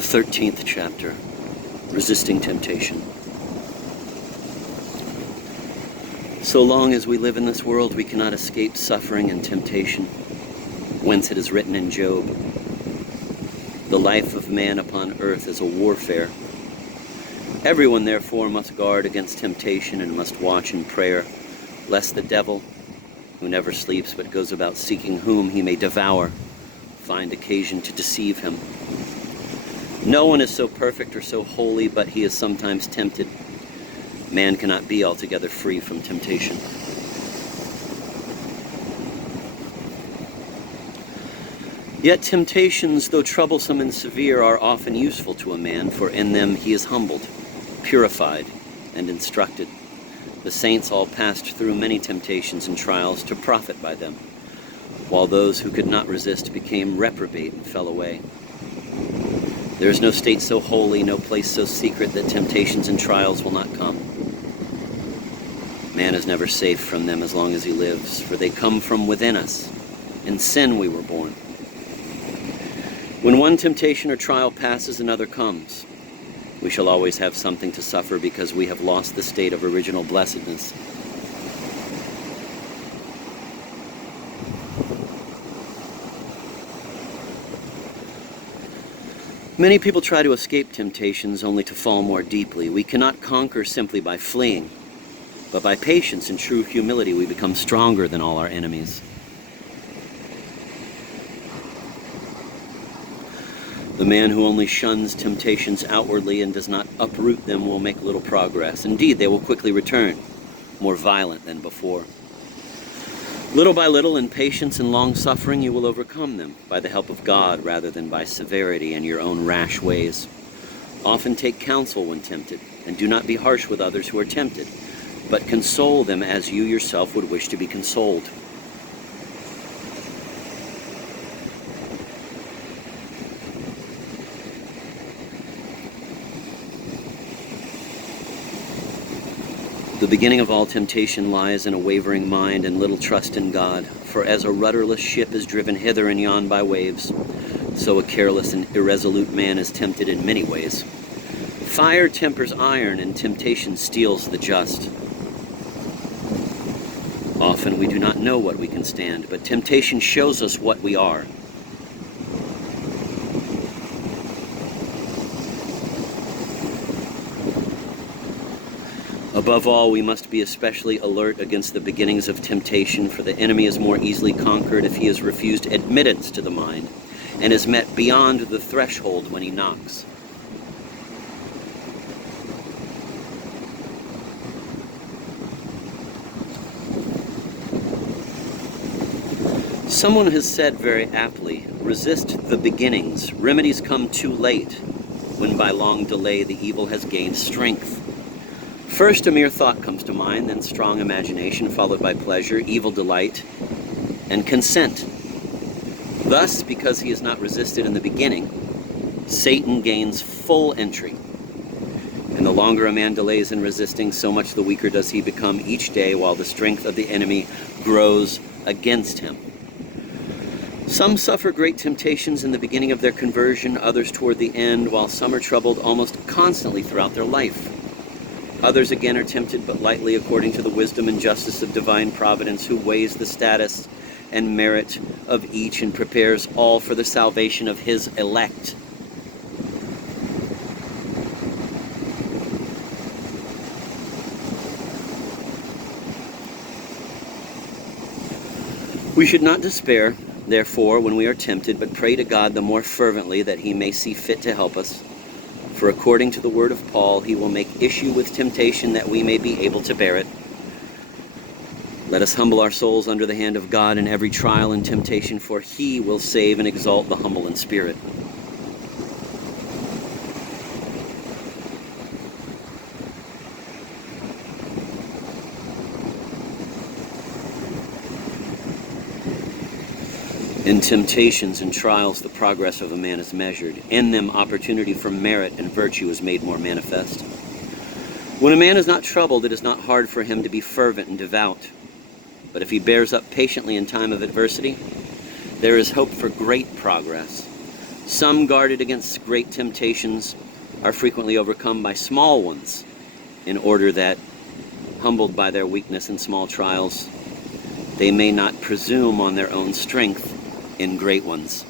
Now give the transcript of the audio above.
The 13th chapter, Resisting Temptation. So long as we live in this world, we cannot escape suffering and temptation, whence it is written in Job, "The life of man upon earth is a warfare. Everyone therefore must guard against temptation and must watch in prayer, lest the devil, who never sleeps but goes about seeking whom he may devour, find occasion to deceive him. No one is so perfect or so holy, but he is sometimes tempted. Man cannot be altogether free from temptation." Yet temptations, though troublesome and severe, are often useful to a man, for in them he is humbled, purified, and instructed. The saints all passed through many temptations and trials to profit by them, while those who could not resist became reprobate and fell away. There is no state so holy, no place so secret that temptations and trials will not come. Man is never safe from them as long as he lives, for they come from within us. In sin we were born. When one temptation or trial passes, another comes. We shall always have something to suffer because we have lost the state of original blessedness. Many people try to escape temptations only to fall more deeply. We cannot conquer simply by fleeing, but by patience and true humility we become stronger than all our enemies. The man who only shuns temptations outwardly and does not uproot them will make little progress. Indeed, they will quickly return, more violent than before. Little by little, in patience and long-suffering, you will overcome them by the help of God rather than by severity and your own rash ways. Often take counsel when tempted, and do not be harsh with others who are tempted, but console them as you yourself would wish to be consoled. The beginning of all temptation lies in a wavering mind and little trust in God. For as a rudderless ship is driven hither and yon by waves, so a careless and irresolute man is tempted in many ways. Fire tempers iron, and temptation steals the just. Often we do not know what we can stand, but temptation shows us what we are. Above all, we must be especially alert against the beginnings of temptation, for the enemy is more easily conquered if he is refused admittance to the mind and is met beyond the threshold when he knocks. Someone has said very aptly, "Resist the beginnings. Remedies come too late, when by long delay the evil has gained strength." First, a mere thought comes to mind, then strong imagination, followed by pleasure, evil delight, and consent. Thus, because he is not resisted in the beginning, Satan gains full entry. And the longer a man delays in resisting, so much the weaker does he become each day, while the strength of the enemy grows against him. Some suffer great temptations in the beginning of their conversion, others toward the end, while some are troubled almost constantly throughout their life. Others again are tempted but lightly according to the wisdom and justice of divine providence, who weighs the status and merit of each and prepares all for the salvation of his elect. We should not despair, therefore, when we are tempted, but pray to God the more fervently that he may see fit to help us. For according to the word of Paul, he will make issue with temptation that we may be able to bear it. Let us humble our souls under the hand of God in every trial and temptation, for he will save and exalt the humble in spirit. In temptations and trials, the progress of a man is measured. In them, opportunity for merit and virtue is made more manifest. When a man is not troubled, it is not hard for him to be fervent and devout. But if he bears up patiently in time of adversity, there is hope for great progress. Some guarded against great temptations are frequently overcome by small ones, in order that, humbled by their weakness in small trials, they may not presume on their own strength in great ones.